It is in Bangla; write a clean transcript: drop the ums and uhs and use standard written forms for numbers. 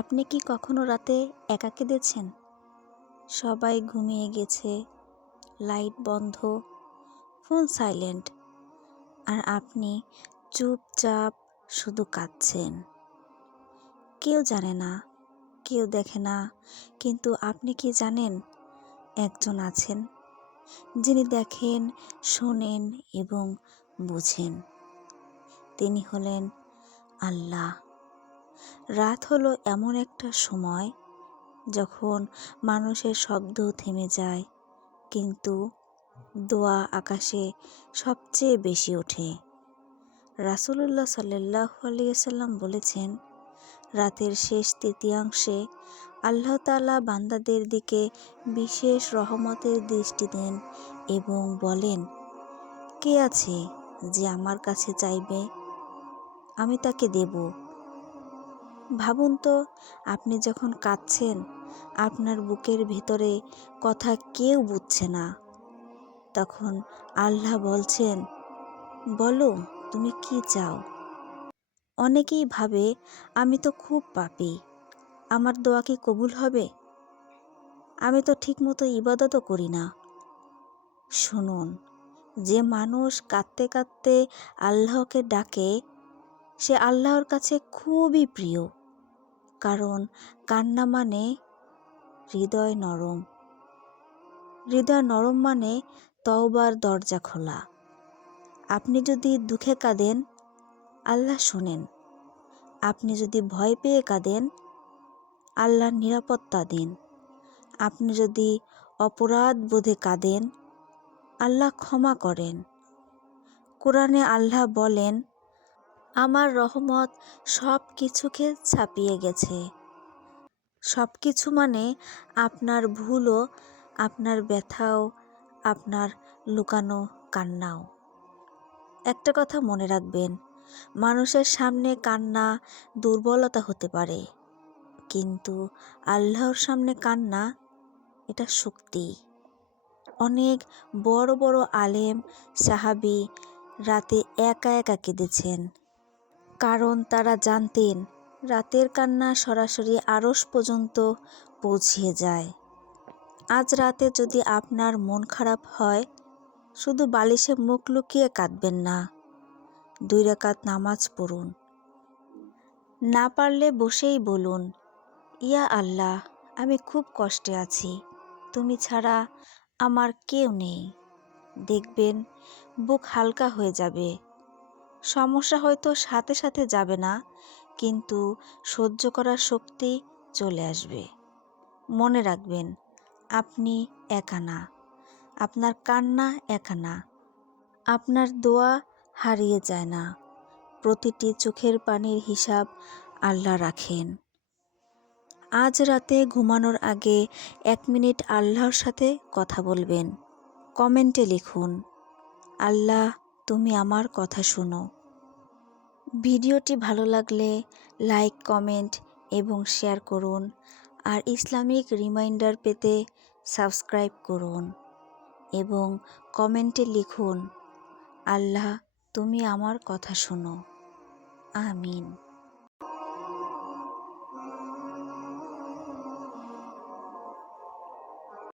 আপনি কি কখনো রাতে একা কেঁদেছেন? সবাই ঘুমিয়ে গেছে, লাইট বন্ধ, ফোন সাইলেন্ট, আর আপনি চুপচাপ শুধু কাঁদছেন। কেউ জানে না, কেউ দেখে না, কিন্তু আপনি কি জানেন একজন আছেন যিনি দেখেন, শোনেন এবং বুঝেন। তিনি হলেন আল্লাহ। রাত হলো এমন একটা সময় যখন মানুষের শব্দ থেমে যায়, কিন্তু দোয়া আকাশে সবচেয়ে বেশি ওঠে। রাসূলুল্লাহ সাল্লাল্লাহু আলাইহি ওয়াসাল্লাম বলেছেন, রাতের শেষ তৃতীয়াংশে আল্লাহ তাআলা বান্দাদের দিকে বিশেষ রহমতের দৃষ্টি দেন এবং বলেন, কে আছে যে আমার কাছে চাইবে, আমি তাকে দেব। ভাবুন তো, আপনি যখন কাঁদছেন, আপনার বুকের ভিতরে কথা কেউ বুঝছে না, তখন আল্লাহ বলছেন, বলো তুমি কি চাও। অনেকেই ভাবে, আমি তো খুব পাপী, আমার দোয়া কি কবুল হবে? আমি তো ঠিকমতো ইবাদতও করি না। শুনুন, যে মানুষ কাঁদতে কাঁদতে আল্লাহকে ডাকে, সে আল্লাহর কাছে খুবই প্রিয়। কারণ কান্না মানে হৃদয় নরম। হৃদয় নরম মানে তওবার দরজা খোলা। আপনি যদি দুঃখে কাঁদেন, আল্লাহ শোনেন। আপনি যদি ভয় পেয়ে কাঁদেন, আল্লাহ নিরাপত্তা দিন। আপনি যদি অপরাধ বোধে কাঁদেন, আল্লাহ ক্ষমা করেন। কোরআনে আল্লাহ বলেন, আমার রহমত সব কিছুকে ছাপিয়ে গেছে। সব কিছু মানে আপনার ভুলও, আপনার ব্যথাও, আপনার লুকানো কান্নাও। একটা কথা মনে রাখবেন, মানুষের সামনে কান্না দুর্বলতা হতে পারে, কিন্তু আল্লাহর সামনে কান্না এটা শক্তি। অনেক বড় বড় আলেম, সাহাবী রাতে একা একা কেঁদেছেন, কারণ তারা জানতেন রাতের কান্না সরাসরি আরশ পর্যন্ত পৌঁছিয়ে যায়। আজ রাতে যদি আপনার মন খারাপ হয়, শুধু বালিশে মুখ লুকিয়ে কাঁদবেন না, 2 রাকাত নামাজ পড়ুন। না পারলে বসেই বলুন, ইয়া আল্লাহ, আমি খুব কষ্টে আছি, তুমি ছাড়া আমার কেউ নেই। দেখবেন বুক হালকা হয়ে যাবে। সমস্যা হয়তো সাথে সাথে যাবে না, কিন্তু সহ্য করার শক্তি চলে আসবে। মনে রাখবেন, আপনি একা না, আপনার কান্না একা না, আপনার দোয়া হারিয়ে যায় না। প্রতিটি চোখের পানির হিসাব আল্লাহ রাখেন। আজ রাতে ঘুমানোর আগে 1 মিনিট আল্লাহর সাথে কথা বলবেন। কমেন্টে লিখুন, আল্লাহ তুমি আমার কথা শোনো। ভিডিওটি ভালো লাগলে লাইক, কমেন্ট এবং শেয়ার করুন। আর ইসলামিক রিমাইন্ডার পেতে সাবস্ক্রাইব করুন এবং কমেন্টে লিখুন, আল্লাহ তুমি আমার কথা শোনো। আমিন।